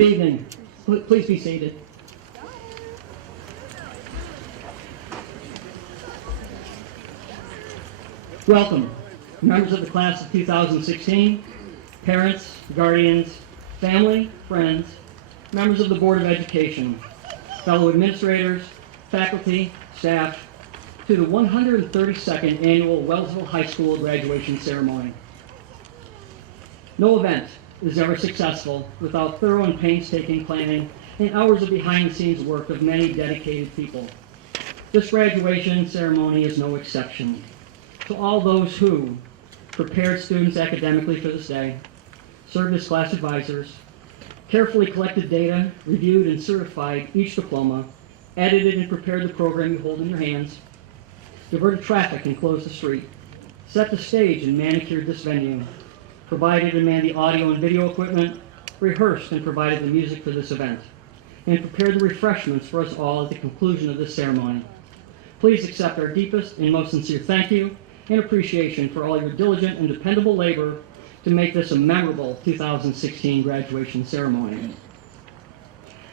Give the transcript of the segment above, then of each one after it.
Good evening. Please be seated. Welcome, members of the class of 2016, parents, guardians, family, friends, members of the Board of Education, fellow administrators, faculty, staff, to the 132nd Annual Wellsville High School Graduation Ceremony. No event is ever successful without thorough and painstaking planning and hours of behind-the-scenes work of many dedicated people. This graduation ceremony is no exception. To all those who prepared students academically for this day, served as class advisors, carefully collected data, reviewed and certified each diploma, edited and prepared the program you hold in your hands, diverted traffic and closed the street, set the stage and manicured this venue, provided and manned the audio and video equipment, rehearsed and provided the music for this event, and prepared the refreshments for us all at the conclusion of this ceremony. Please accept our deepest and most sincere thank you and appreciation for all your diligent and dependable labor to make this a memorable 2016 graduation ceremony.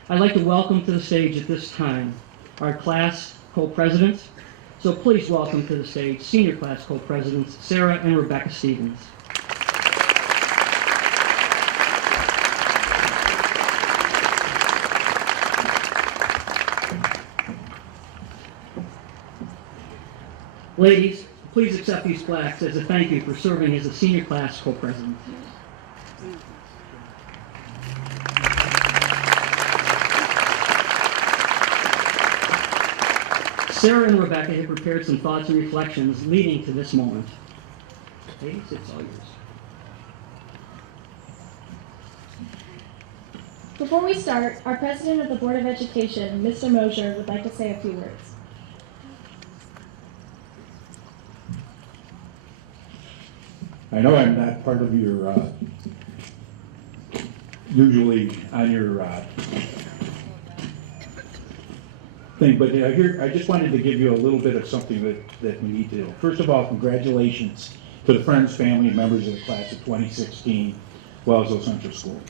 I'd like to welcome to the stage at this time our class co-presidents. So please welcome to the stage senior class co-presidents Sarah and Rebecca Stevens. Ladies, please accept these plaques as a thank you for serving as a senior class co-president. Sarah and Rebecca have prepared some thoughts and reflections leading to this moment. Ladies, it's all yours. Before we start, our president of the Board of Education, Mr. Mosier, would like to say a few words. I know I'm not part of your, usually on your thing, but here, I just wanted to give you a little bit of something that we need to do. First of all, congratulations to the friends, family, and members of the class of 2016, Wellsville Central School.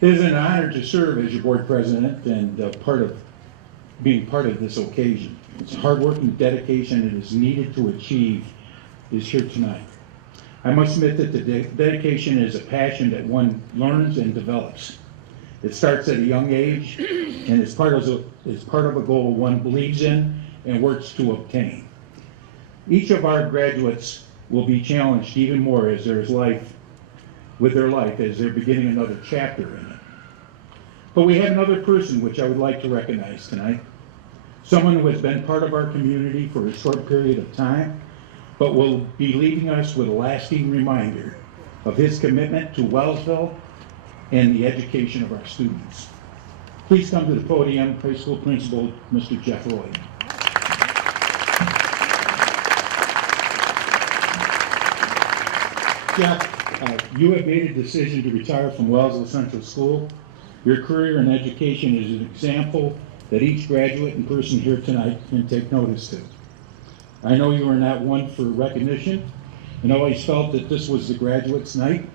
It is an honor to serve as your board president and being part of this occasion. It's hard work and dedication it is needed to achieve is here tonight. I must admit that the dedication is a passion that one learns and develops. It starts at a young age and is part of a goal one believes in and works to obtain. Each of our graduates will be challenged even more as their life as they're beginning another chapter in it. But we have another person which I would like to recognize tonight. Someone who has been part of our community for a short period of time, but will be leaving us with a lasting reminder of his commitment to Wellsville and the education of our students. Please come to the podium, high school principal, Mr. Jeff Roy. Jeff, you have made a decision to retire from Wellsville Central School. Your career in education is an example that each graduate and person here tonight can take notice to. I know you are not one for recognition and always felt that this was the graduates' night,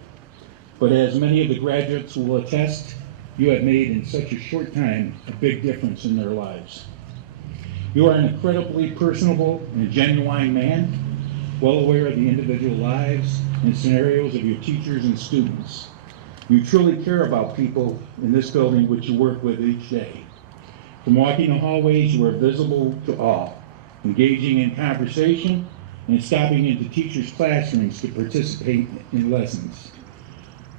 but as many of the graduates will attest, you have made in such a short time a big difference in their lives. You are an incredibly personable and genuine man, well aware of the individual lives and scenarios of your teachers and students. You truly care about people in this building which you work with each day. From walking the hallways, you are visible to all, engaging in conversation and stopping into teachers' classrooms to participate in lessons.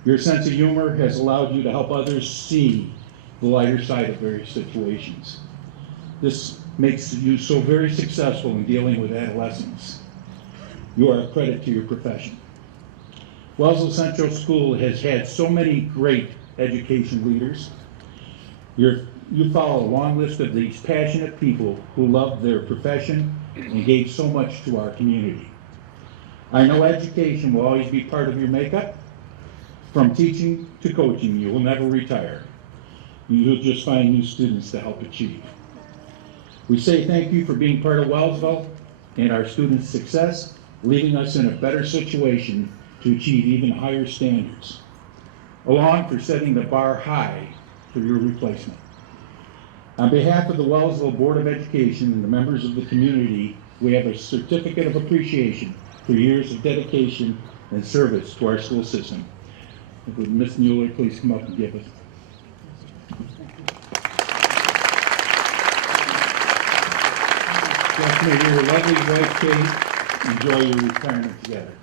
Your sense of humor has allowed you to help others see the lighter side of various situations. This makes you so very successful in dealing with adolescents. You are a credit to your profession. Wellsville Central School has had so many great education leaders. You follow a long list of these passionate people who love their profession and gave so much to our community. I know education will always be part of your makeup. From teaching to coaching, you will never retire. You will just find new students to help achieve. We say thank you for being part of Wellsville and our students' success, leaving us in a better situation to achieve even higher standards, along for setting the bar high for your replacement. On behalf of the Wellsville Board of Education and the members of the community, we have a certificate of appreciation for years of dedication and service to our school system. Would Ms. Mueller please come up and give us? Jeff, may your lovely wife Kate enjoy your retirement together.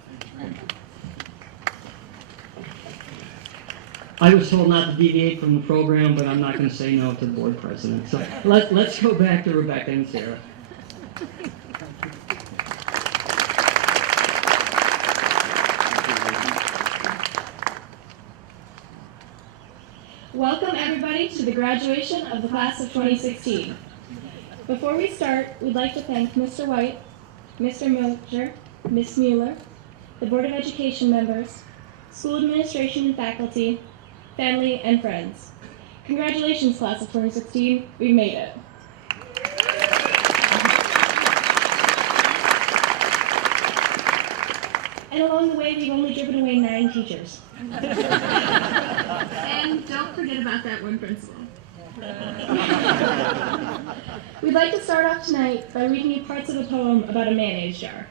I was told not to deviate from the program, but I'm not going to say no to the board president. So let's go back to Rebecca and Sarah. Welcome everybody to the graduation of the class of 2016. Before we start, we'd like to thank Mr. White, Mr. Mosher, Ms. Mueller, the Board of Education members, school administration and faculty, family, and friends. Congratulations, class of 2016, we made it. And along the way, we've only driven away 9 teachers. And don't forget about that one principal. We'd like to start off tonight by reading you parts of a poem about a mayonnaise jar.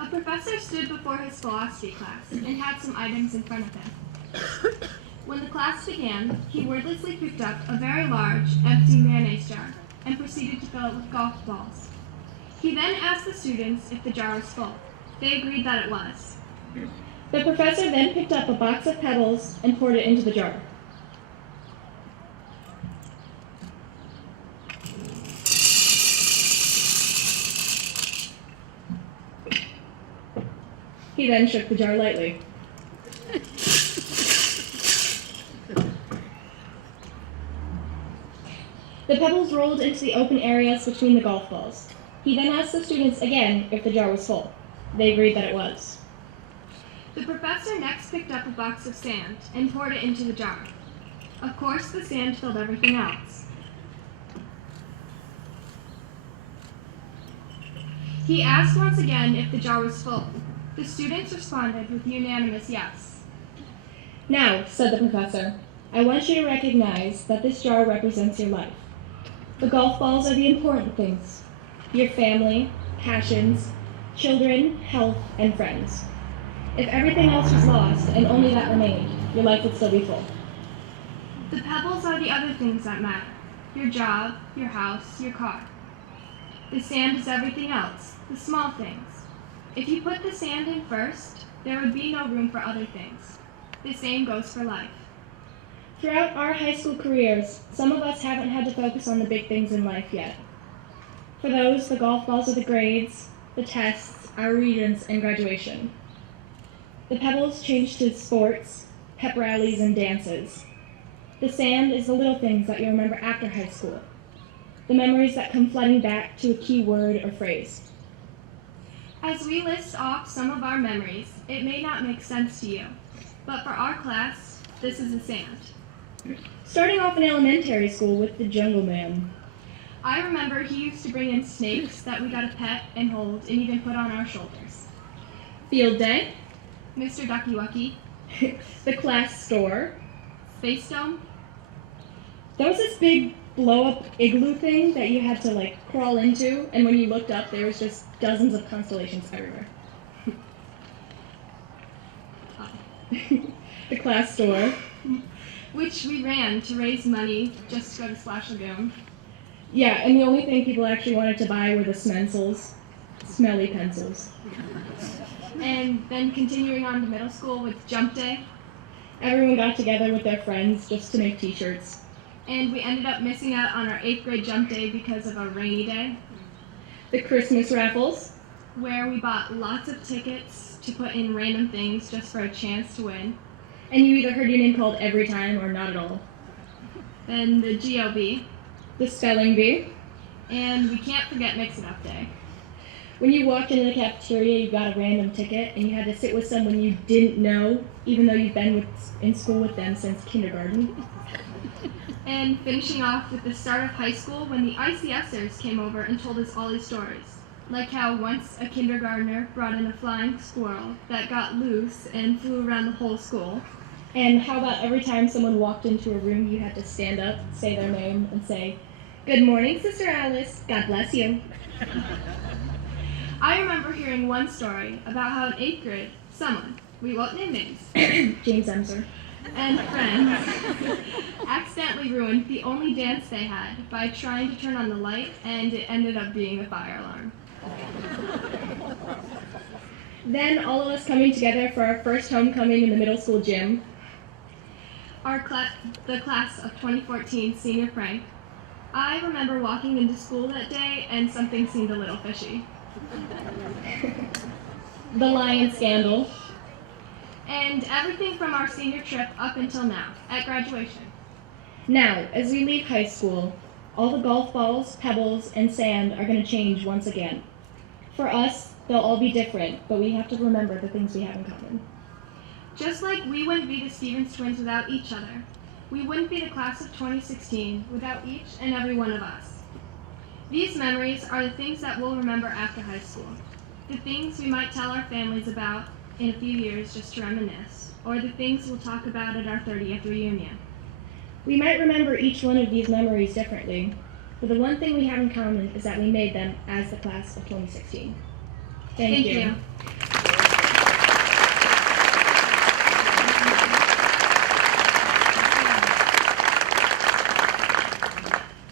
A professor stood before his philosophy class and had some items in front of him. When the class began, he wordlessly picked up a very large, empty mayonnaise jar and proceeded to fill it with golf balls. He then asked the students if the jar was full. They agreed that it was. The professor then picked up a box of pebbles and poured it into the jar. He then shook the jar lightly. The pebbles rolled into the open areas between the golf balls. He then asked the students again if the jar was full. They agreed that it was. The professor next picked up a box of sand and poured it into the jar. Of course, the sand filled everything else. He asked once again if the jar was full. The students responded with unanimous yes. Now, said the professor, I want you to recognize that this jar represents your life. The golf balls are the important things. Your family, passions, children, health, and friends. If everything else was lost and only that remained, your life would still be full. The pebbles are the other things that matter. Your job, your house, your car. The sand is everything else, the small things. If you put the sand in first, there would be no room for other things. The same goes for life. Throughout our high school careers, some of us haven't had to focus on the big things in life yet. For those, the golf balls are the grades, the tests, our regions, and graduation. The pebbles change to sports, pep rallies, and dances. The sand is the little things that you remember after high school, the memories that come flooding back to a key word or phrase. As we list off some of our memories, it may not make sense to you, but for our class, this is the sand. Starting off in elementary school with the Jungle Man. I remember he used to bring in snakes that we got to pet and hold and even put on our shoulders. Field day, Mr. Ducky Wucky, the class store. Space Dome, There was this big blow-up igloo thing that you had to crawl into, and when you looked up, there was just dozens of constellations everywhere. The class store. which we ran to raise money just to go to Splash Lagoon. Yeah, and the only thing people actually wanted to buy were the Smensels, smelly pencils. And then continuing on to middle school with Jump Day, Everyone got together with their friends just to make t-shirts. and we ended up missing out on our 8th grade Jump Day because of a rainy day, The Christmas raffles. where we bought lots of tickets to put in random things just for a chance to win. And you either heard your name called every time or not at all. Then the GOB, The spelling bee. and we can't forget Mix It Up Day. When you walked into the cafeteria, you got a random ticket, and you had to sit with someone you didn't know, even though you've been in school with them since kindergarten. And finishing off with the start of high school when the ICSers came over and told us all these stories. Like how once a kindergartner brought in a flying squirrel that got loose and flew around the whole school. And how about every time someone walked into a room, you had to stand up, say their name, and say, "Good morning, Sister Alice. God bless you." I remember hearing one story about how in 8th grade, someone, we won't name names, James Emser. and friends accidentally ruined the only dance they had by trying to turn on the light, and it ended up being a fire alarm. Then all of us coming together for our first homecoming in the middle school gym. The class of 2014 senior prank. I remember walking into school that day and something seemed a little fishy. The lion scandal. And everything from our senior trip up until now, at graduation. Now, as we leave high school, all the golf balls, pebbles, and sand are going to change once again. For us, they'll all be different, but we have to remember the things we have in common. Just like we wouldn't be the Stevens twins without each other, we wouldn't be the class of 2016 without each and every one of us. These memories are the things that we'll remember after high school, the things we might tell our families about in a few years just to reminisce, or the things we'll talk about at our 30th reunion. We might remember each one of these memories differently, but the one thing we have in common is that we made them as the class of 2016. Thank you.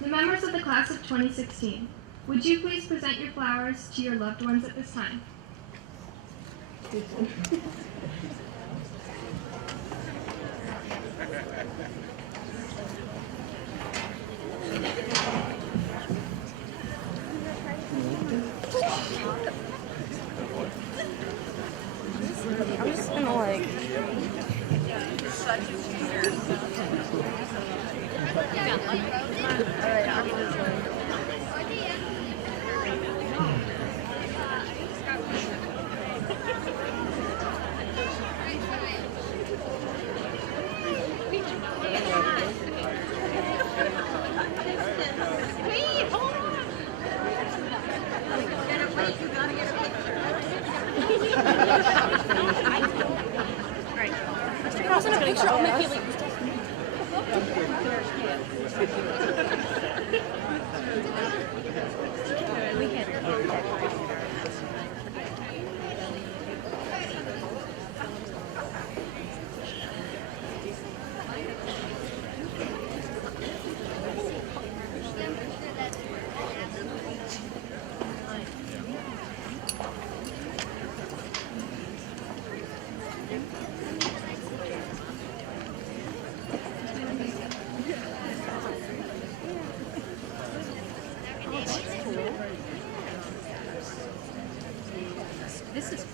The members of the class of 2016, would you please present your flowers to your loved ones at this time? I'm just gonna like. This is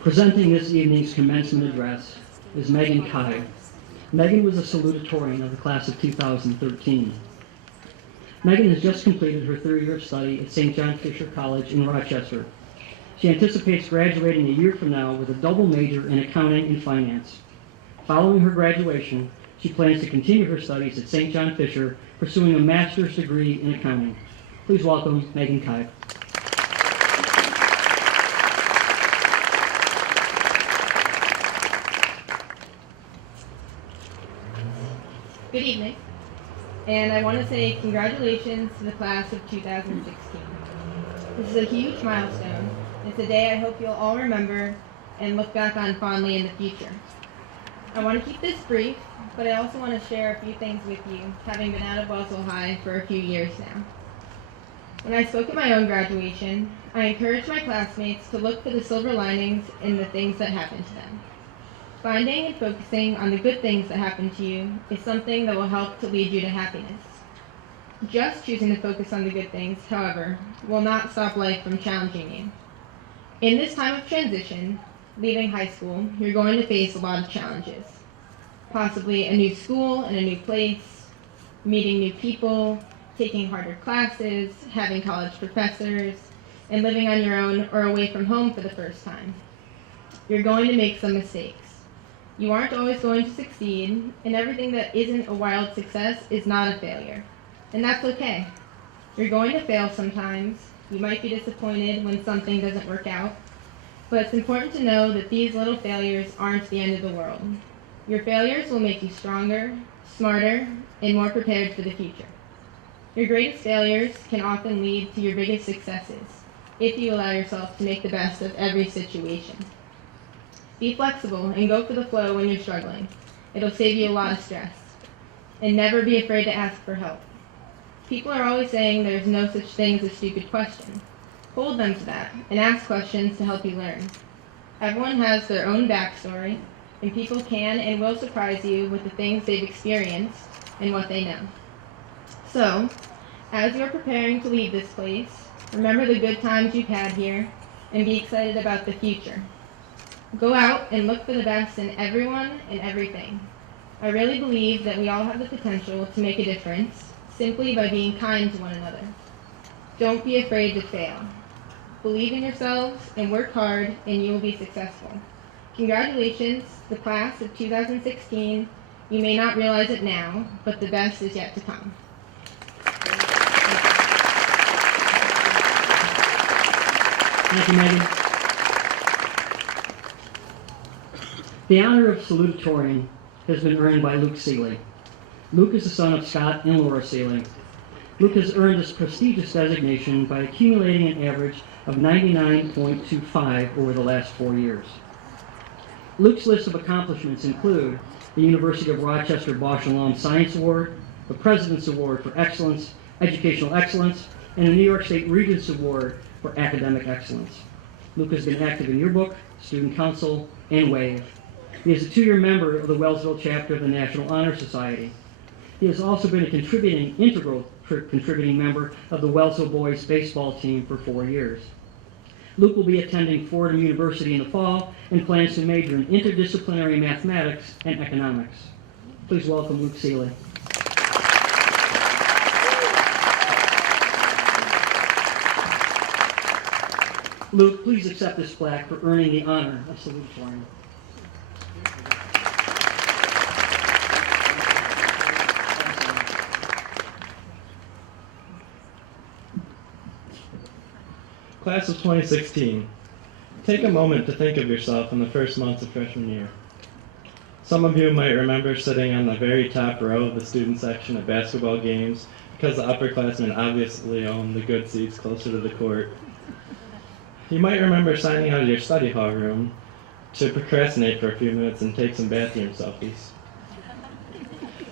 Presenting this evening's commencement address is Megan Kai. Megan was a salutatorian of the class of 2013. Megan has just completed her third year of study at St. John Fisher College in Rochester. She anticipates graduating a year from now with a double major in accounting and finance. Following her graduation, she plans to continue her studies at St. John Fisher, pursuing a master's degree in accounting. Please welcome Megan Kai. Good evening, and I want to say congratulations to the class of 2016. This is a huge milestone. It's a day I hope you'll all remember and look back on fondly in the future. I want to keep this brief, but I also want to share a few things with you, having been out of Wellsville High for a few years now. When I spoke at my own graduation, I encouraged my classmates to look for the silver linings in the things that happened to them. Finding and focusing on the good things that happen to you is something that will help to lead you to happiness. Just choosing to focus on the good things, however, will not stop life from challenging you. In this time of transition, leaving high school, you're going to face a lot of challenges. Possibly a new school and a new place, meeting new people, taking harder classes, having college professors, and living on your own or away from home for the first time. You're going to make some mistakes. You aren't always going to succeed, and everything that isn't a wild success is not a failure. And that's okay. You're going to fail sometimes. You might be disappointed when something doesn't work out. But it's important to know that these little failures aren't the end of the world. Your failures will make you stronger, smarter, and more prepared for the future. Your greatest failures can often lead to your biggest successes if you allow yourself to make the best of every situation. Be flexible and go for the flow when you're struggling. It'll save you a lot of stress. And never be afraid to ask for help. People are always saying there's no such thing as a stupid question. Hold them to that and ask questions to help you learn. Everyone has their own backstory, and people can and will surprise you with the things they've experienced and what they know. So, as you're preparing to leave this place, remember the good times you've had here and be excited about the future. Go out and look for the best in everyone and everything. I really believe that we all have the potential to make a difference simply by being kind to one another. Don't be afraid to fail. Believe in yourselves and work hard, and you will be successful. Congratulations, the class of 2016. You may not realize it now, but the best is yet to come. Thank you, Megan. The honor of salutatorian has been earned by Luke Seeley. Luke is the son of Scott and Laura Seeley. Luke has earned this prestigious designation by accumulating an average of 99.25 over the last 4 years. Luke's list of accomplishments include the University of Rochester Bosch Alum Science Award, the President's Award for Excellence, Educational Excellence, and the New York State Regents Award for Academic Excellence. Luke has been active in Yearbook, Student Council, and WAVE. He is a 2-year member of the Wellsville chapter of the National Honor Society. He has also been a integral contributing member of the Wellsville boys baseball team for 4 years. Luke will be attending Fordham University in the fall and plans to major in interdisciplinary mathematics and economics. Please welcome Luke Seeley. Luke, please accept this plaque for earning the honor of salutatorian. Class of 2016, take a moment to think of yourself in the first months of freshman year. Some of you might remember sitting on the very top row of the student section at basketball games because the upperclassmen obviously owned the good seats closer to the court. You might remember signing out of your study hall room to procrastinate for a few minutes and take some bathroom selfies.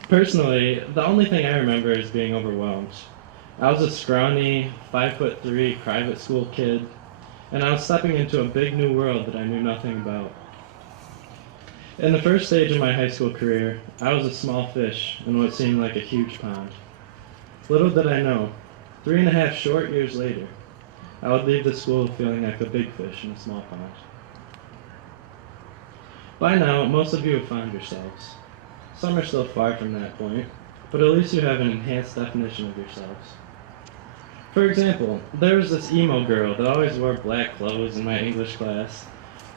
Personally, the only thing I remember is being overwhelmed. I was a scrawny, 5'3" private school kid, and I was stepping into a big new world that I knew nothing about. In the first stage of my high school career, I was a small fish in what seemed like a huge pond. Little did I know, 3.5 short years later, I would leave the school feeling like a big fish in a small pond. By now, most of you have found yourselves. Some are still far from that point, but at least you have an enhanced definition of yourselves. For example, there was this emo girl that always wore black clothes in my English class.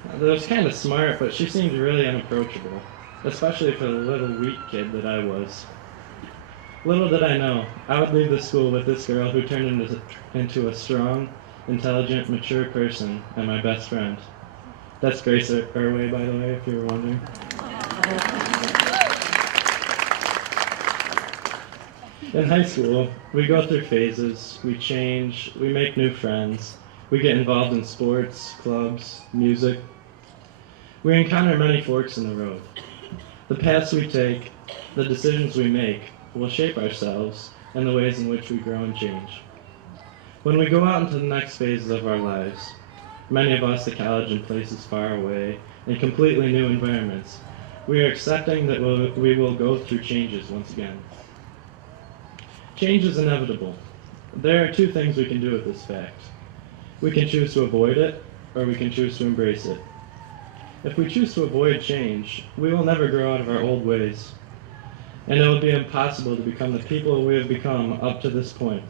That was kind of smart, but she seemed really unapproachable, especially for the little weak kid that I was. Little did I know, I would leave the school with this girl who turned into a strong, intelligent, mature person and my best friend. That's Grace Irway, by the way, if you were wondering. In high school, we go through phases, we change, we make new friends, we get involved in sports, clubs, music. We encounter many forks in the road. The paths we take, the decisions we make, will shape ourselves and the ways in which we grow and change. When we go out into the next phases of our lives, many of us to college in places far away, in completely new environments, we are accepting that we will go through changes once again. Change is inevitable. There are two things we can do with this fact. We can choose to avoid it, or we can choose to embrace it. If we choose to avoid change, we will never grow out of our old ways, and it will be impossible to become the people we have become up to this point.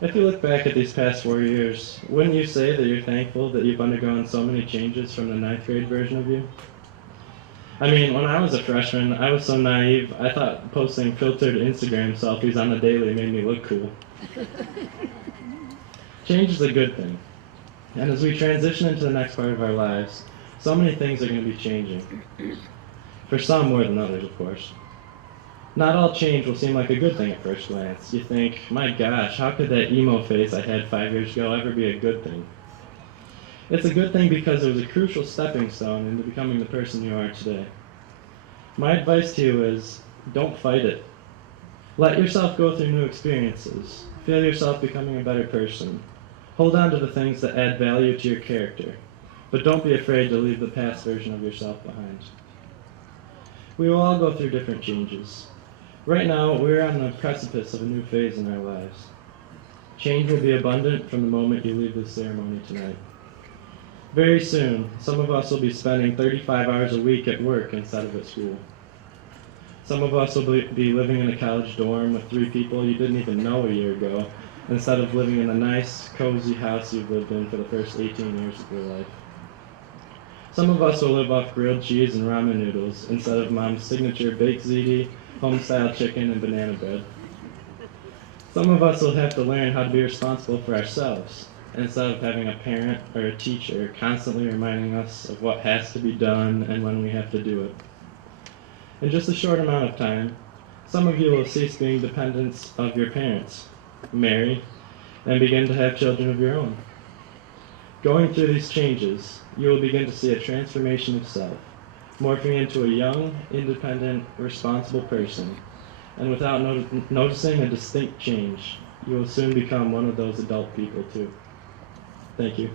If you look back at these past 4 years, wouldn't you say that you're thankful that you've undergone so many changes from the 9th grade version of you? I mean, when I was a freshman, I was so naive, I thought posting filtered Instagram selfies on the daily made me look cool. Change is a good thing. And as we transition into the next part of our lives, so many things are going to be changing. For some more than others, of course. Not all change will seem like a good thing at first glance. You think, my gosh, how could that emo face I had 5 years ago ever be a good thing? It's a good thing because it was a crucial stepping stone into becoming the person you are today. My advice to you is, don't fight it. Let yourself go through new experiences. Feel yourself becoming a better person. Hold on to the things that add value to your character, but don't be afraid to leave the past version of yourself behind. We will all go through different changes. Right now, we're on the precipice of a new phase in our lives. Change will be abundant from the moment you leave this ceremony tonight. Very soon, some of us will be spending 35 hours a week at work instead of at school. Some of us will be living in a college dorm with 3 people you didn't even know a year ago, instead of living in a nice, cozy house you've lived in for the first 18 years of your life. Some of us will live off grilled cheese and ramen noodles instead of Mom's signature baked ziti, home-style chicken, and banana bread. Some of us will have to learn how to be responsible for ourselves, instead of having a parent or a teacher constantly reminding us of what has to be done and when we have to do it. In just a short amount of time, some of you will cease being dependents of your parents, marry, and begin to have children of your own. Going through these changes, you will begin to see a transformation of self, morphing into a young, independent, responsible person, and without noticing a distinct change, you will soon become one of those adult people too. Thank you.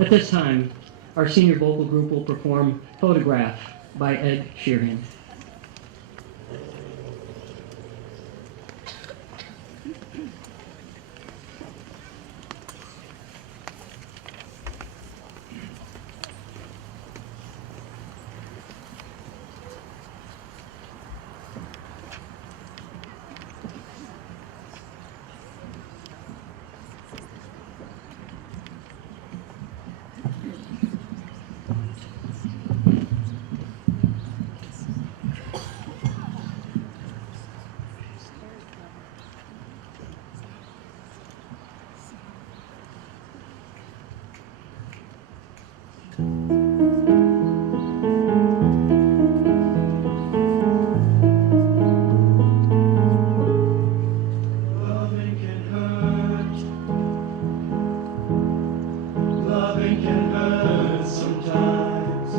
At this time, our senior vocal group will perform Photograph by Ed Sheeran. Loving can hurt. Loving can hurt sometimes,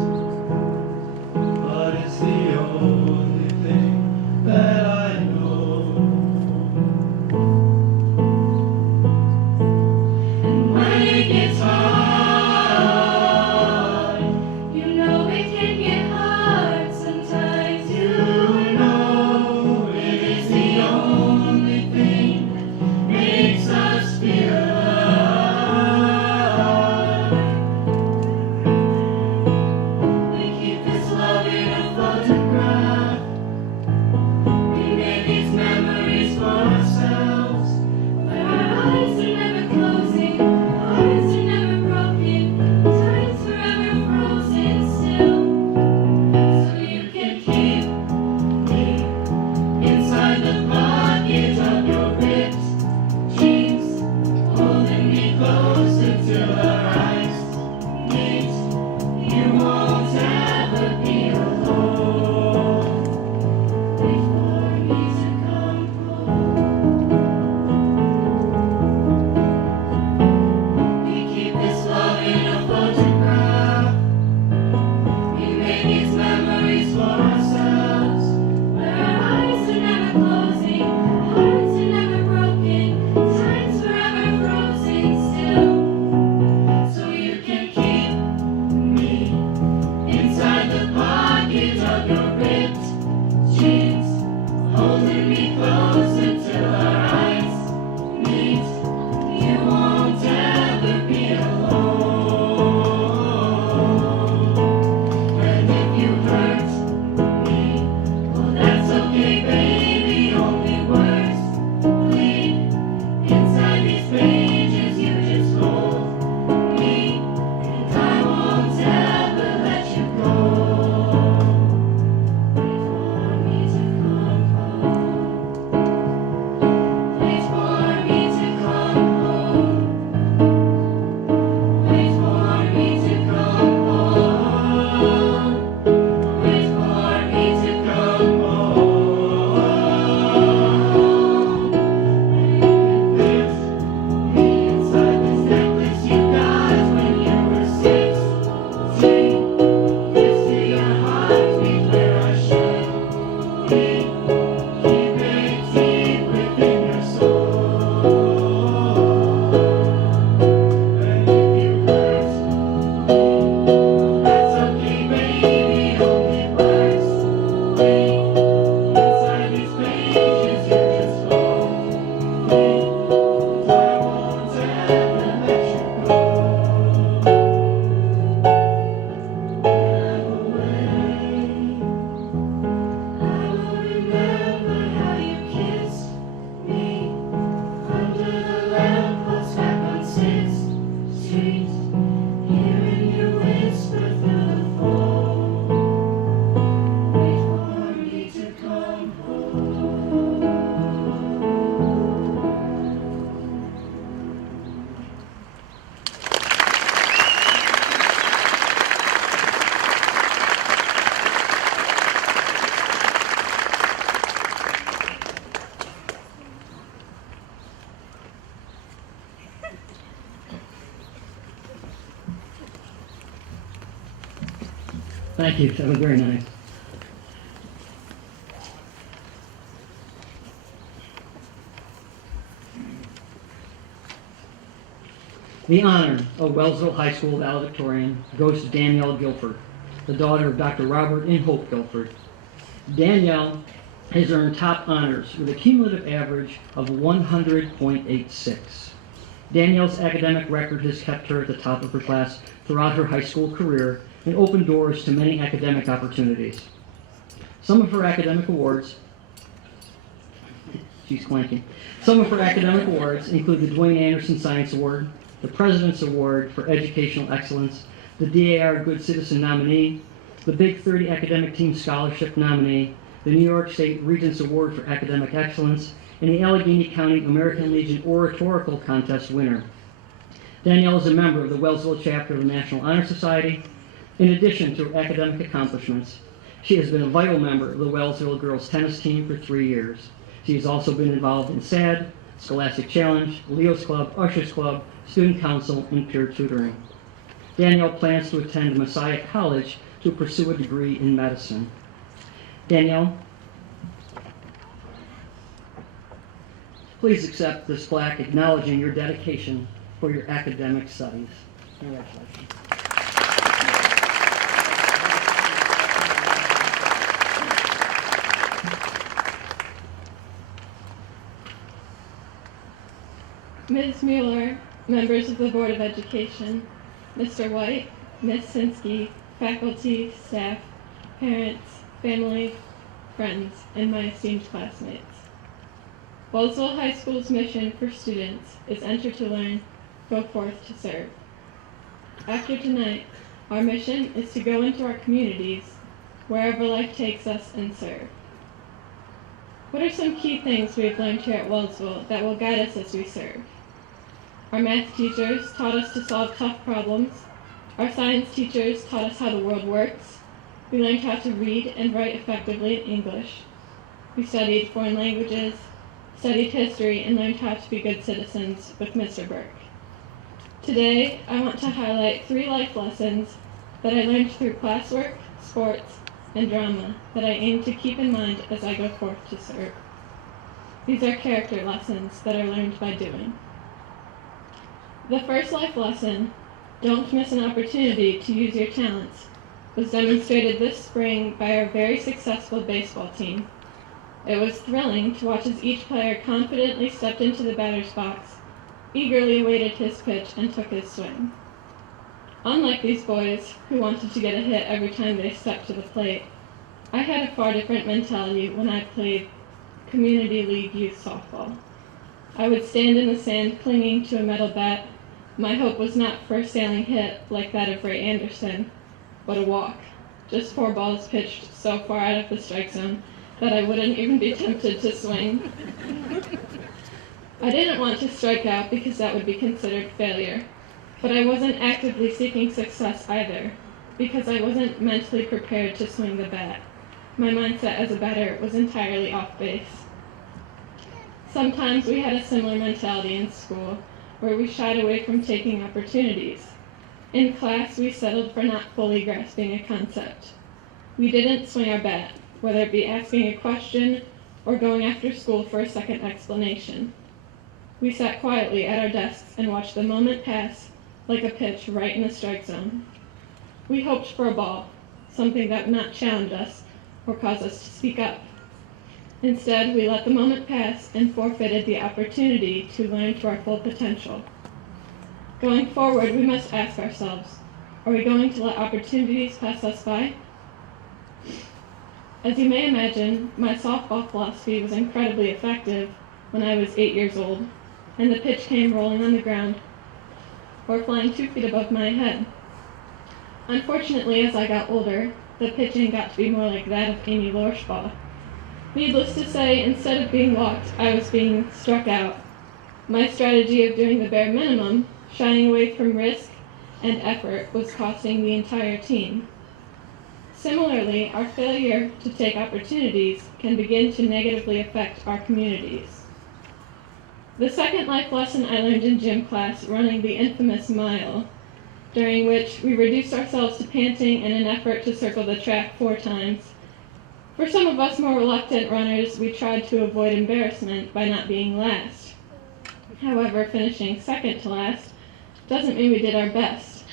but it's the only thing that I know. And when it gets hard, You know it can get hard sometimes. you know it is the only thing that makes us feel alive. We keep this love in a photograph. We make these memories for ourselves. But our eyes are never closing, hearts are never broken, time's forever frozen still. So you can keep me Inside the pocket of your ripped jeans, holding me close until our eyes meet. You won't ever be alone. wait for me to come home. We keep this love in a photograph. We make these memories for ourselves. But our eyes are never closing, hearts are never broken, time's forever frozen still. So you can keep Me inside the pocket of your ripped jeans, holding me close until our eyes meet. You won't ever be alone. And if you hurt me, well that's okay, baby. Only words bleed inside these pages. You just hold me, and I won't ever let you go. wait for me to come home. Wait for me to come home. Wait for me to come home. Fit me inside this necklace you got when you were 16. This to your heartbeat where I should be. Keep it deep within your soul. And if you hurt me, that's okay, baby. Only words bleed inside these pages. You just hold me, and I won't ever let you go. I will remember how you kissed me under the lamppost back on 6th Street, hearing you whisper through the phone. Wait for me to come home. Thank you. That was very nice. The honor of Wellsville High School valedictorian goes to Danielle Guilford, the daughter of Dr. Robert and Hope Guilford. Danielle has earned top honors with a cumulative average of 100.86. Danielle's academic record has kept her at the top of her class throughout her high school career and opened doors to many academic opportunities. Some of her academic awards, she's clanking. Some of her academic awards include the Dwayne Anderson Science Award, the President's Award for Educational Excellence, the DAR Good Citizen nominee, the Big 30 Academic Team Scholarship nominee, the New York State Regents Award for Academic Excellence, and the Allegheny County American Legion Oratorical Contest winner. Danielle is a member of the Wellsville chapter of the National Honor Society. In addition to her academic accomplishments, she has been a vital member of the Wellsville girls tennis team for 3 years. She has also been involved in SAD, Scholastic Challenge, Leo's Club, Ushers Club, Student Council, and peer tutoring. Danielle plans to attend Messiah College to pursue a degree in medicine. Danielle, please accept this plaque acknowledging your dedication for your academic studies. Congratulations. Ms. Mueller, members of the Board of Education, Mr. White, Ms. Sinsky, faculty, staff, parents, family, friends, and my esteemed classmates. Wellsville High School's mission for students is enter to learn, go forth to serve. After tonight, our mission is to go into our communities, wherever life takes us, and serve. What are some key things we have learned here at Wellsville that will guide us as we serve? Our math teachers taught us to solve tough problems. Our science teachers taught us how the world works. We learned how to read and write effectively in English. We studied foreign languages, studied history, and learned how to be good citizens with Mr. Burke. Today, I want to highlight 3 life lessons that I learned through classwork, sports, and drama that I aim to keep in mind as I go forth to serve. These are character lessons that are learned by doing. The first life lesson, don't miss an opportunity to use your talents, was demonstrated this spring by our very successful baseball team. It was thrilling to watch as each player confidently stepped into the batter's box, eagerly awaited his pitch, and took his swing. Unlike these boys, who wanted to get a hit every time they stepped to the plate, I had a far different mentality when I played community league youth softball. I would stand in the sand clinging to a metal bat. My hope was not for a sailing hit like that of Ray Anderson, but a walk. Just 4 balls pitched so far out of the strike zone that I wouldn't even be tempted to swing. I didn't want to strike out because that would be considered failure, but I wasn't actively seeking success either because I wasn't mentally prepared to swing the bat. My mindset as a batter was entirely off base. Sometimes we had a similar mentality in school, where we shied away from taking opportunities. In class, we settled for not fully grasping a concept. We didn't swing our bat, whether it be asking a question or going after school for a second explanation. We sat quietly at our desks and watched the moment pass like a pitch right in the strike zone. We hoped for a ball, something that would not challenge us or cause us to speak up. Instead, we let the moment pass and forfeited the opportunity to learn to our full potential. Going forward, we must ask ourselves, are we going to let opportunities pass us by? As you may imagine, my softball philosophy was incredibly effective when I was 8 years old, and the pitch came rolling on the ground or flying 2 feet above my head. Unfortunately, as I got older, the pitching got to be more like that of Amy Lorschbaugh. Needless to say, instead of being walked, I was being struck out. My strategy of doing the bare minimum, shying away from risk and effort, was costing the entire team. Similarly, our failure to take opportunities can begin to negatively affect our communities. The second life lesson I learned in gym class, running the infamous mile, during which we reduced ourselves to panting in an effort to circle the track 4 times. For some of us more reluctant runners, we tried to avoid embarrassment by not being last. However, finishing second to last doesn't mean we did our best.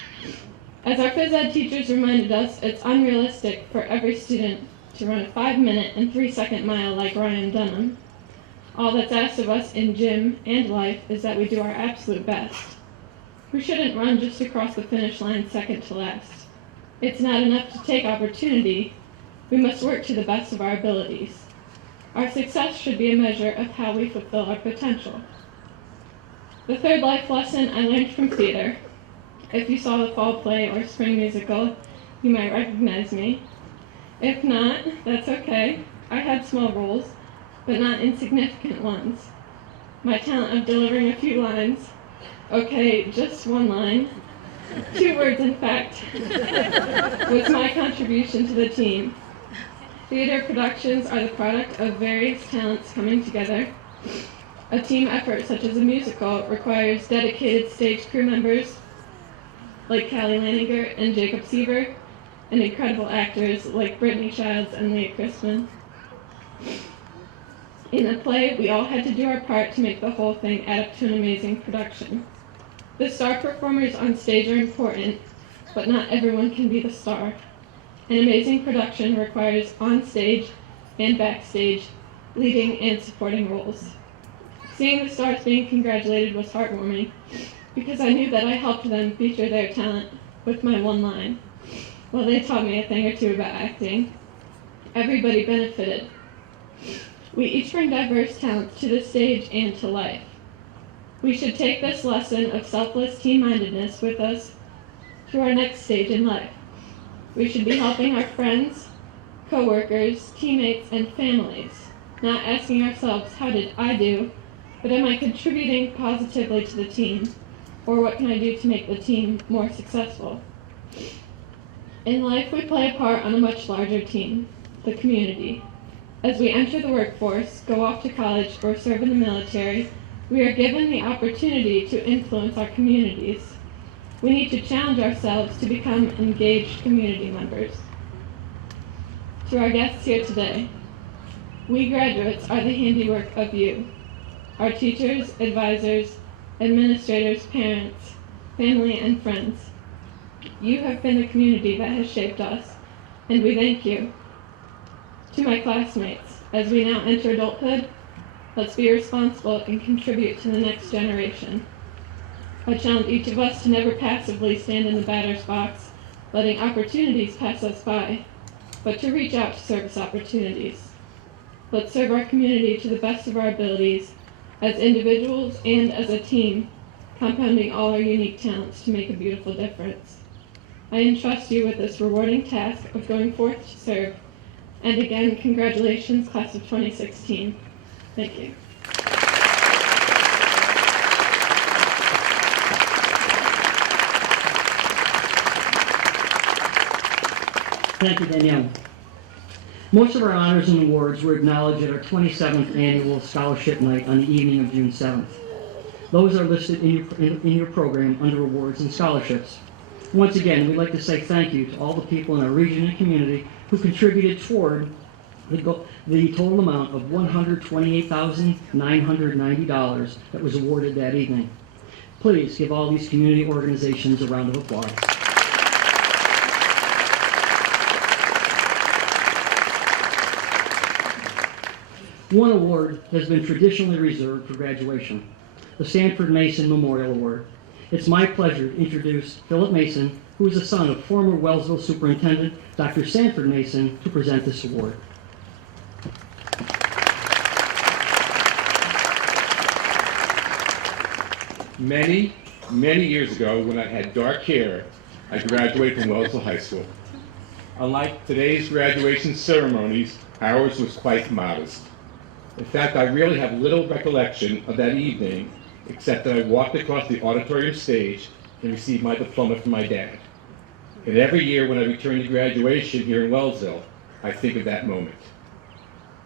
As our phys ed teachers reminded us, it's unrealistic for every student to run a 5-minute and 3-second mile like Ryan Dunham. All that's asked of us in gym and life is that we do our absolute best. We shouldn't run just to cross the finish line second to last. It's not enough to take opportunity. We must work to the best of our abilities. Our success should be a measure of how we fulfill our potential. The third life lesson I learned from theater. If you saw the fall play or spring musical, you might recognize me. If not, that's okay. I had small roles, but not insignificant ones. My talent of delivering a few lines, Okay, just one line. 2 words, in fact, was my contribution to the team. Theater productions are the product of various talents coming together. A team effort such as a musical requires dedicated stage crew members like Callie Lanninger and Jacob Sieber, and incredible actors like Brittany Childs and Leah Christman. In a play, we all had to do our part to make the whole thing add up to an amazing production. The star performers on stage are important, but not everyone can be the star. An amazing production requires on-stage and backstage, leading and supporting roles. Seeing the stars being congratulated was heartwarming, because I knew that I helped them feature their talent with my one line. Well, they taught me a thing or two about acting. Everybody benefited. We each bring diverse talents to the stage and to life. We should take this lesson of selfless team-mindedness with us to our next stage in life. We should be helping our friends, co-workers, teammates, and families, not asking ourselves, how did I do, but am I contributing positively to the team, or what can I do to make the team more successful? In life, we play a part on a much larger team, the community. As we enter the workforce, go off to college, or serve in the military, we are given the opportunity to influence our communities. We need to challenge ourselves to become engaged community members. To our guests here today, we graduates are the handiwork of you, our teachers, advisors, administrators, parents, family, and friends. You have been the community that has shaped us, and we thank you. To my classmates, as we now enter adulthood, let's be responsible and contribute to the next generation. I challenge each of us to never passively stand in the batter's box, letting opportunities pass us by, but to reach out to service opportunities. Let's serve our community to the best of our abilities, as individuals and as a team, compounding all our unique talents to make a beautiful difference. I entrust you with this rewarding task of going forth to serve. And again, congratulations, class of 2016. Thank you. Thank you, Danielle. Most of our honors and awards were acknowledged at our 27th annual scholarship night on the evening of June 7th. Those are listed in your program under awards and scholarships. Once again, we'd like to say thank you to all the people in our region and community who contributed toward the total amount of $128,990 that was awarded that evening. Please give all these community organizations a round of applause. One award has been traditionally reserved for graduation, the Sanford Mason Memorial Award. It's my pleasure to introduce Philip Mason, who is the son of former Wellsville Superintendent Dr. Sanford Mason, to present this award. Many years ago, when I had dark hair, I graduated from Wellsville High School. Unlike today's graduation ceremonies, ours was quite modest. In fact, I really have little recollection of that evening, except that I walked across the auditorium stage and received my diploma from my dad. And every year when I return to graduation here in Wellsville, I think of that moment.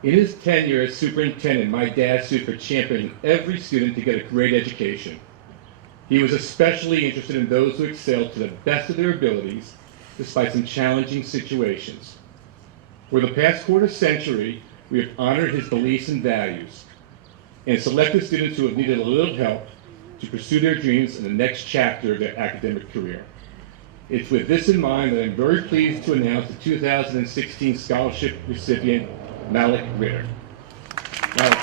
In his tenure as superintendent, my dad stood for championing every student to get a great education. He was especially interested in those who excelled to the best of their abilities, despite some challenging situations. For the past quarter century, we have honored his beliefs and values, and selected students who have needed a little help to pursue their dreams in the next chapter of their academic career. It's with this in mind that I'm very pleased to announce the 2016 scholarship recipient, Malik Ritter. Malik,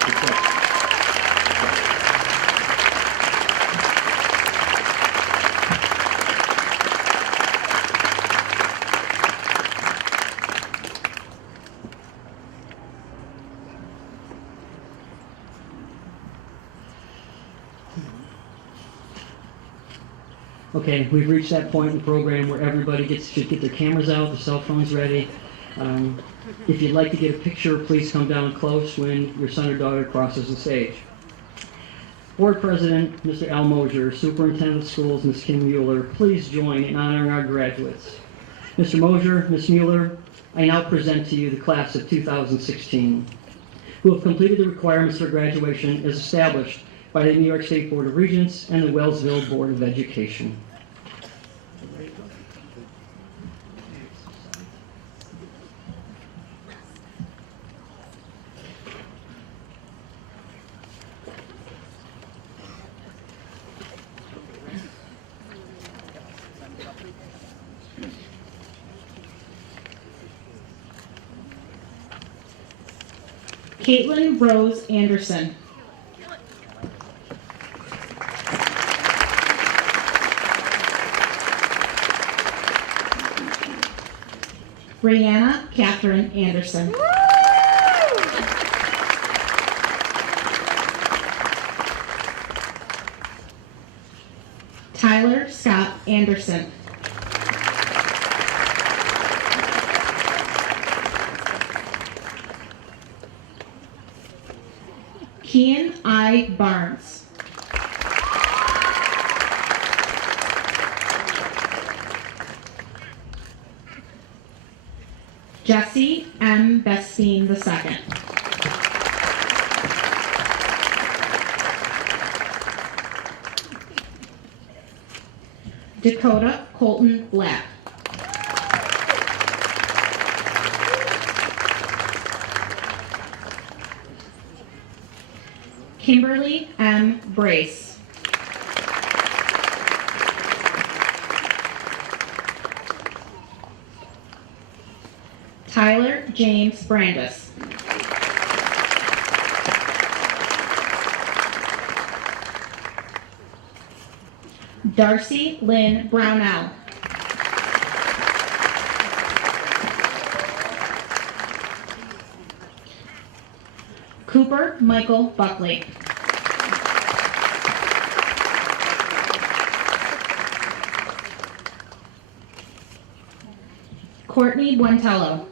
Okay, we've reached that point in the program where everybody should get their cameras out, their cell phones ready. If you'd like to get a picture, please come down close when your son or daughter crosses the stage. Board President, Mr. Al Mosier, Superintendent of Schools, Ms. Kim Mueller, please join in honoring our graduates. Mr. Mosier, Ms. Mueller, I now present to you the class of 2016, who have completed the requirements for graduation as established by the New York State Board of Regents and the Wellsville Board of Education. Caitlin Rose Anderson. Brianna Catherine Anderson. Tyler Scott Anderson. Kian I. Barnes. Jesse M. Bestine II. Dakota Colton Black. Kimberly M. Brace. Tyler James Brandis. Darcy Lynn Brownell. Cooper Michael Buckley. Courtney Buentello.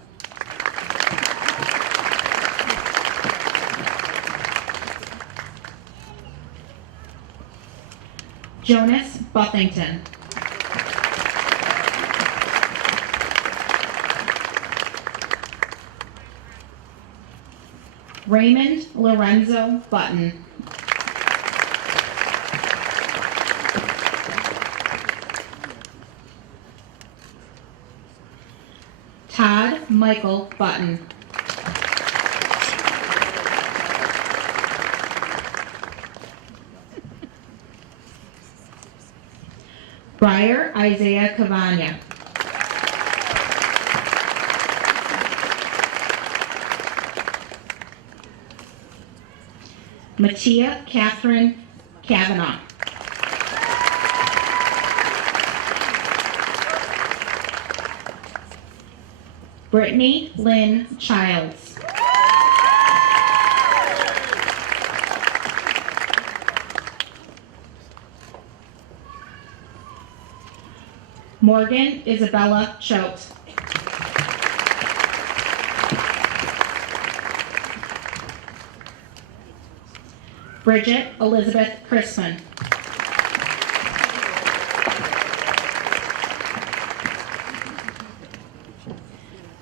Jonas Buffington. Raymond Lorenzo Button. Todd Michael Button. Briar Isaiah Cavagna. Mattia Catherine Kavanaugh. Brittany Lynn Childs. Morgan Isabella Choate. Bridget Elizabeth Crispin.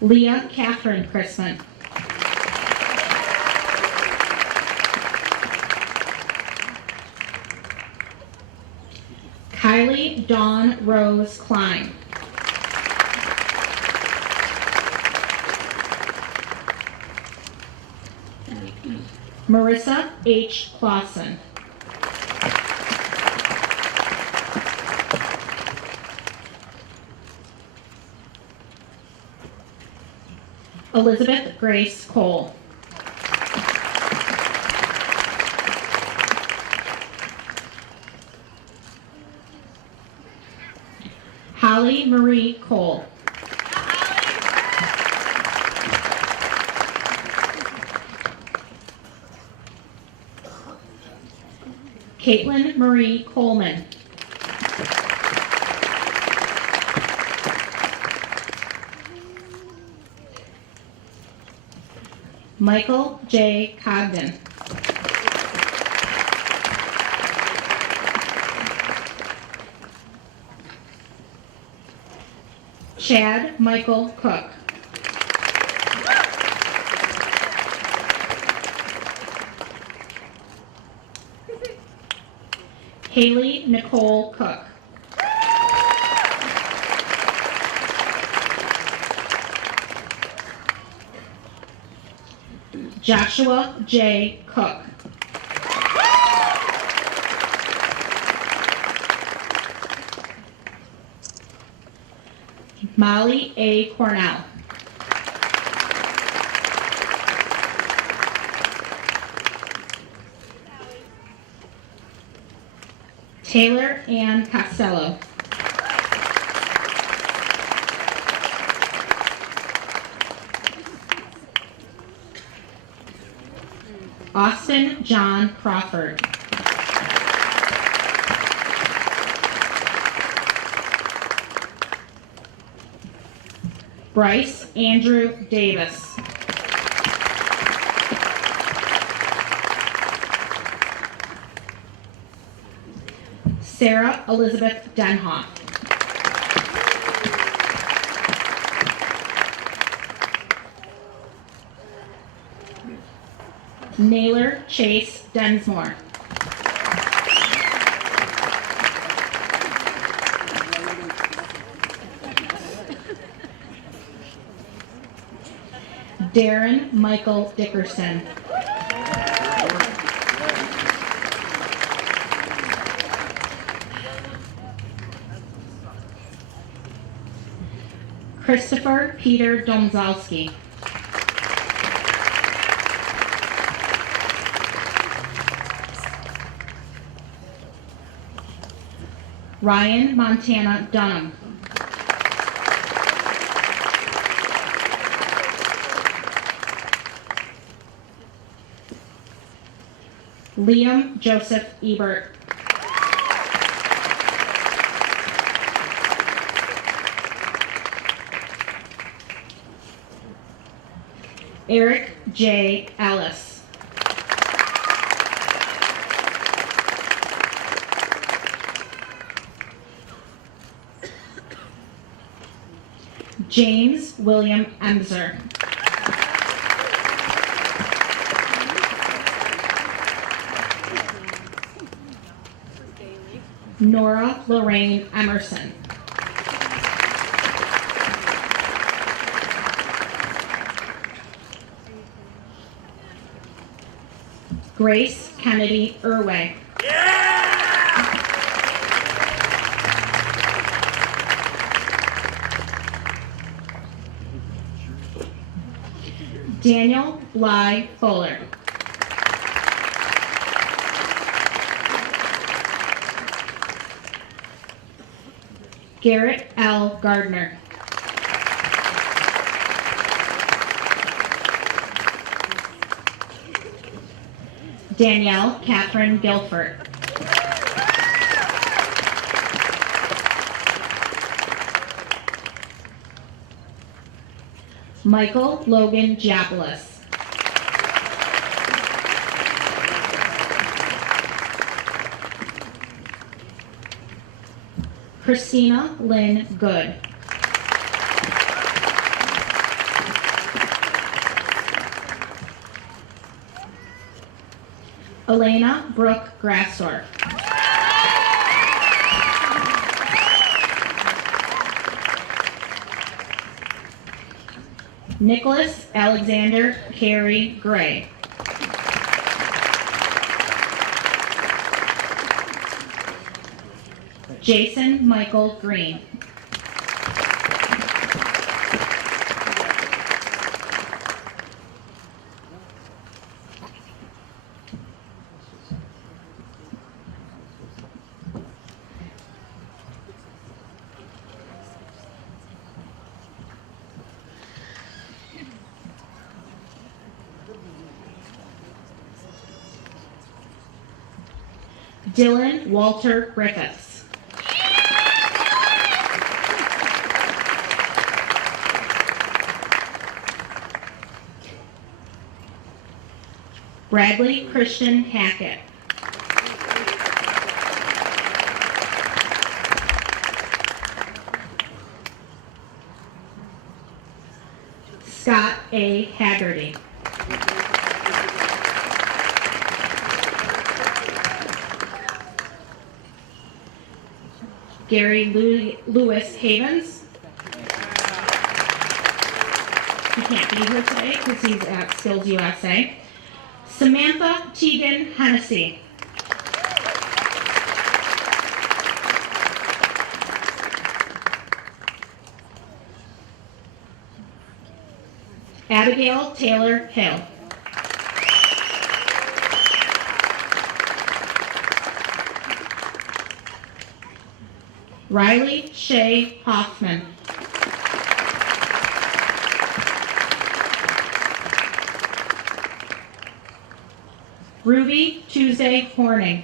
Leah Catherine Crispin. Kylie Dawn Rose Klein. Marissa H. Clausen. Elizabeth Grace Cole. Holly Marie Cole. Caitlin Marie Coleman. Michael J. Cogden. Chad Michael Cook. Haley Nicole Cook. Joshua J. Cook. Molly A. Cornell. Taylor Ann Costello. Austin John Crawford. Bryce Andrew Davis. Sarah Elizabeth Denhoff. Naylor Chase Densmore. Darren Michael Dickerson. Christopher Peter Domzalski. Ryan Montana Dunham. Liam Joseph Ebert. Eric J. Ellis. James William Emser. Nora Lorraine Emerson. Grace Kennedy Irway. Daniel Bly Fuller. Garrett L. Gardner. Danielle Catherine Guilford. Michael Logan Giapolis. Christina Lynn Good. Elena Brooke Grassdorf. Nicholas Alexander Carey Gray. Jason Michael Green. Dylan Walter Griffiths. Bradley Christian Hackett. A. Haggerty. Gary Lewis Havens. He can't be here today because he's at Skills USA. Samantha Teagan Hennessy. Abigail Taylor Hill. Riley Shea Hoffman. Ruby Tuesday Horning.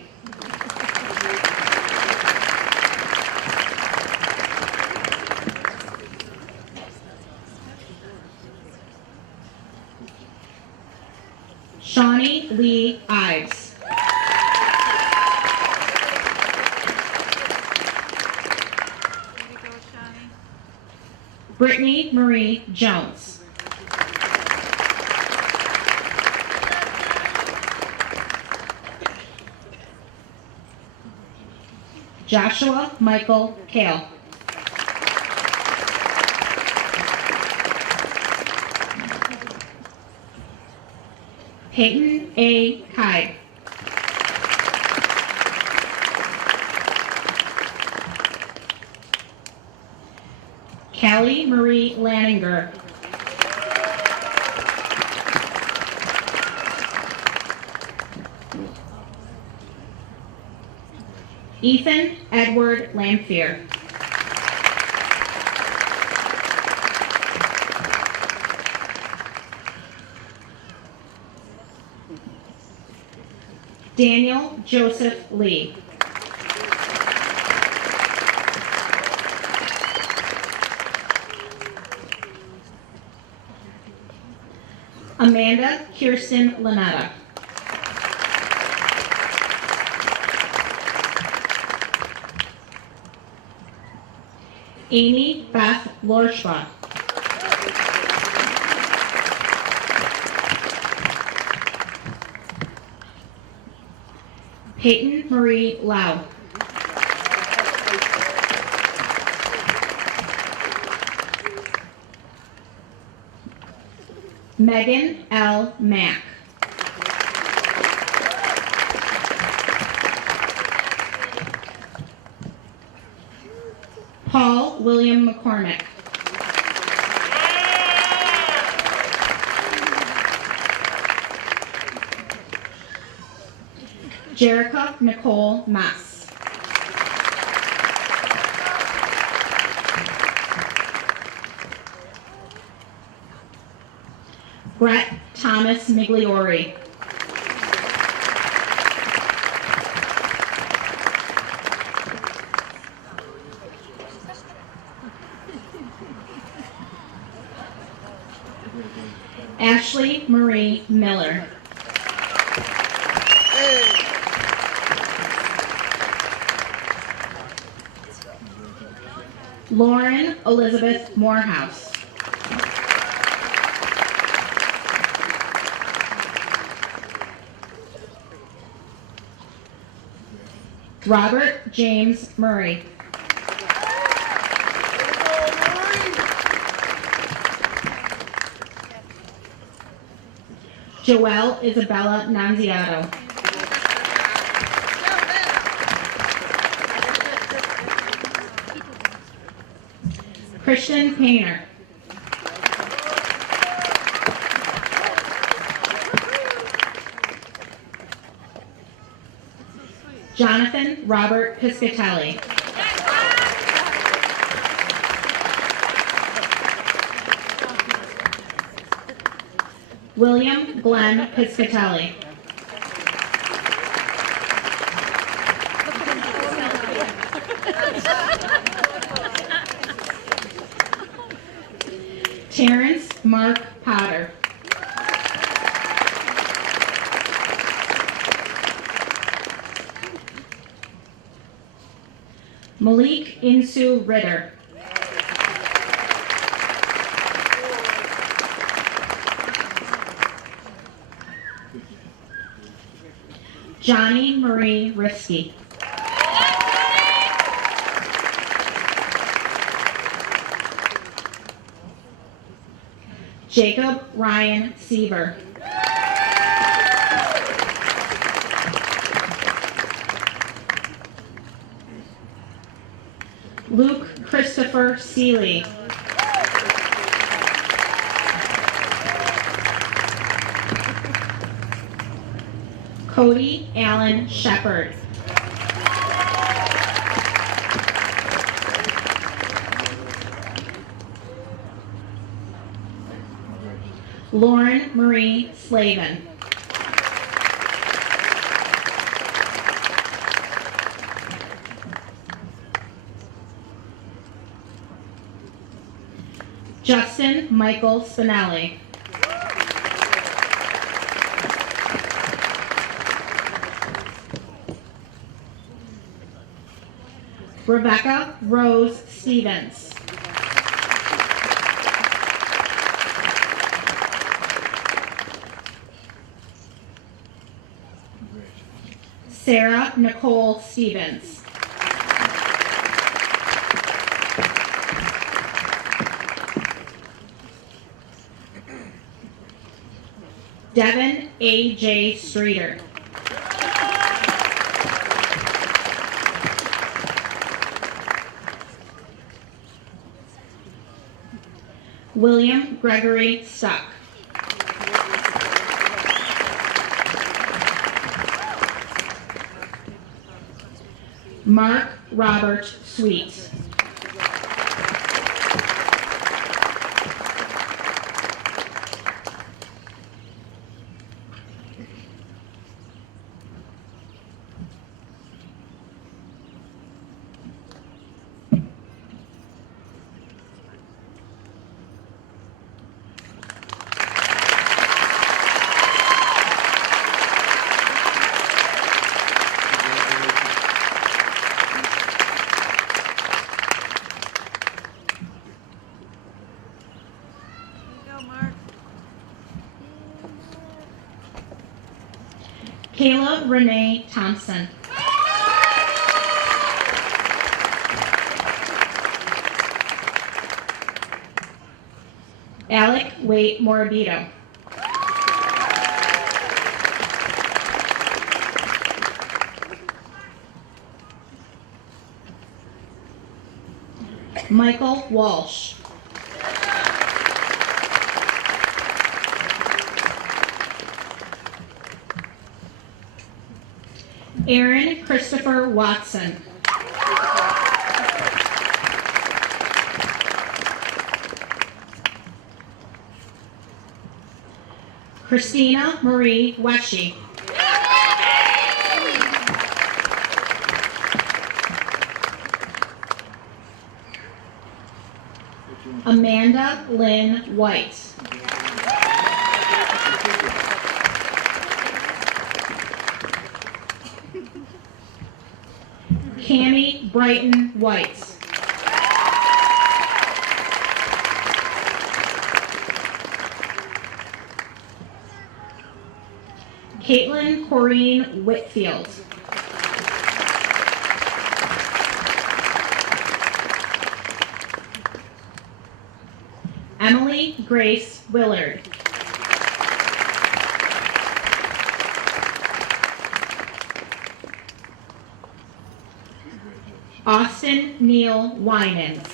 Shawnee Lee Ives. Brittany Marie Jones. Joshua Michael Kale. Peyton A. Kai. Callie Marie Lanninger. Ethan Edward Lamphere. Daniel Joseph Lee. Amanda Kirsten Lanetta. Amy Beth Lorschba. Peyton Marie Lau. Megan L. Mack. Paul William McCormick. Jerica Nicole Mass. Brett Thomas Migliori. Ashley Marie Miller. Lauren Elizabeth Morehouse. Robert James Murray. Joelle Isabella Nanziato. Christian Painter. Jonathan Robert Piscatelli. William Glenn Piscatelli. Terrence Mark Potter. Malik Insu Ritter. Johnny Marie Risky. Jacob Ryan Seaver. Luke Christopher Seeley. Cody Allen Shepard. Lauren Marie Slavin. Justin Michael Spinelli. Rebecca Rose Stevens. Sarah Nicole Stevens. Devin A.J. Streeter. William Gregory Stuck. Mark Robert Sweet. Kayla Renee Thompson. Alec Wade Morabito. Michael Walsh. Aaron Christopher Watson. Christina Marie Wesche. Amanda Lynn White. Cammie Brighton White. Caitlin Corrine Whitfield. Emily Grace Willard. Austin Neal Winans.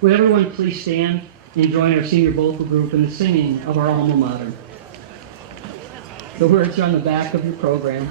Would everyone please stand and join our senior vocal group in the singing of our alma mater? The words are on the back of your program.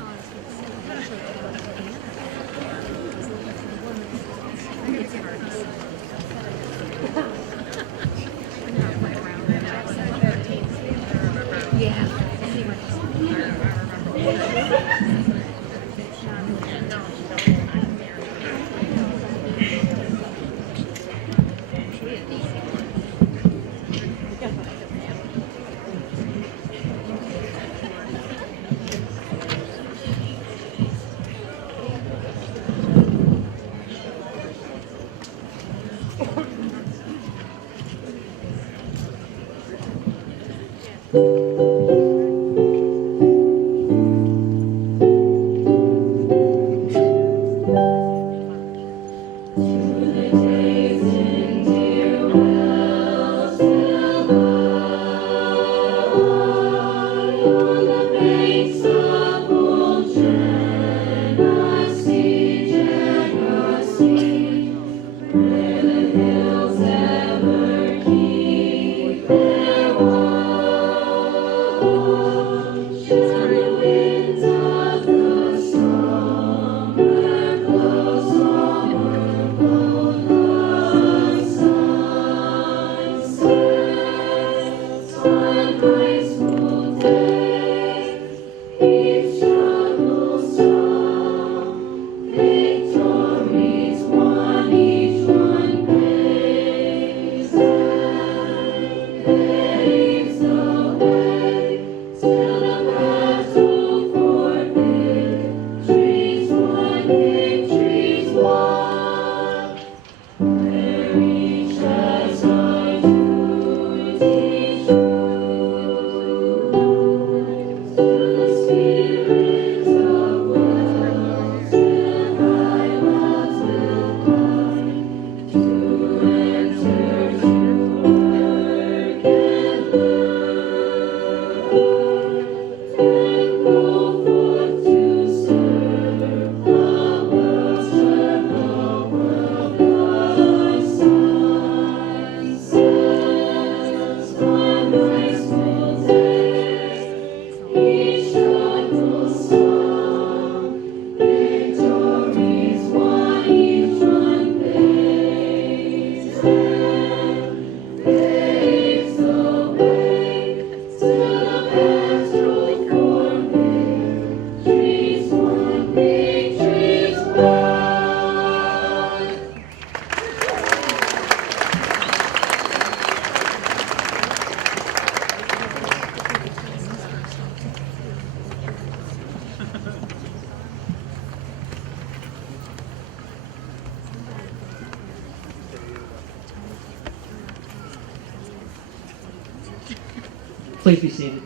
Please be seated.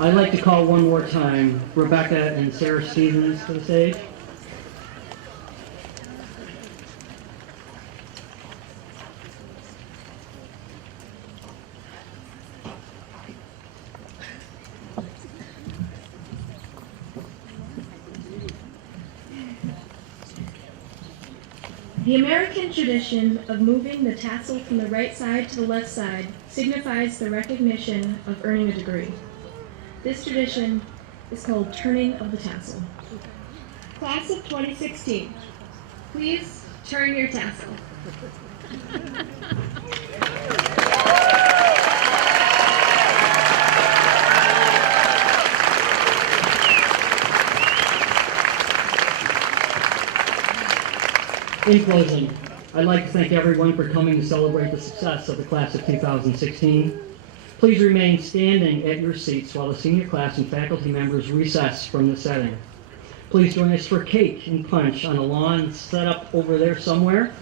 I'd like to call one more time Rebecca and Sarah Stevens to the stage. The American tradition of moving the tassel from the right side to the left side signifies the recognition of earning a degree. This tradition is called turning of the tassel. Class of 2016, please turn your tassel. In closing, I'd like to thank everyone for coming to celebrate the success of the class of 2016. Please remain standing at your seats while the senior class and faculty members recess from the setting. Please join us for cake and punch on a lawn set up over there somewhere.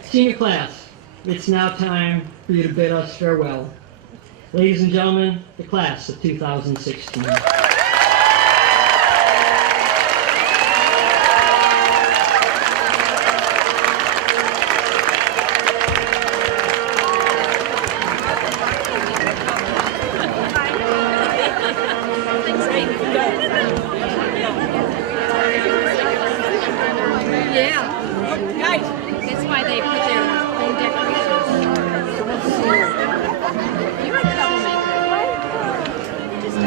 Senior class, it's now time for you to bid us farewell. Ladies and gentlemen, the class of 2016. That's why they put their own decorations. You're a troublemaker. Just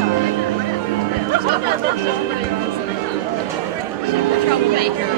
troublemaker.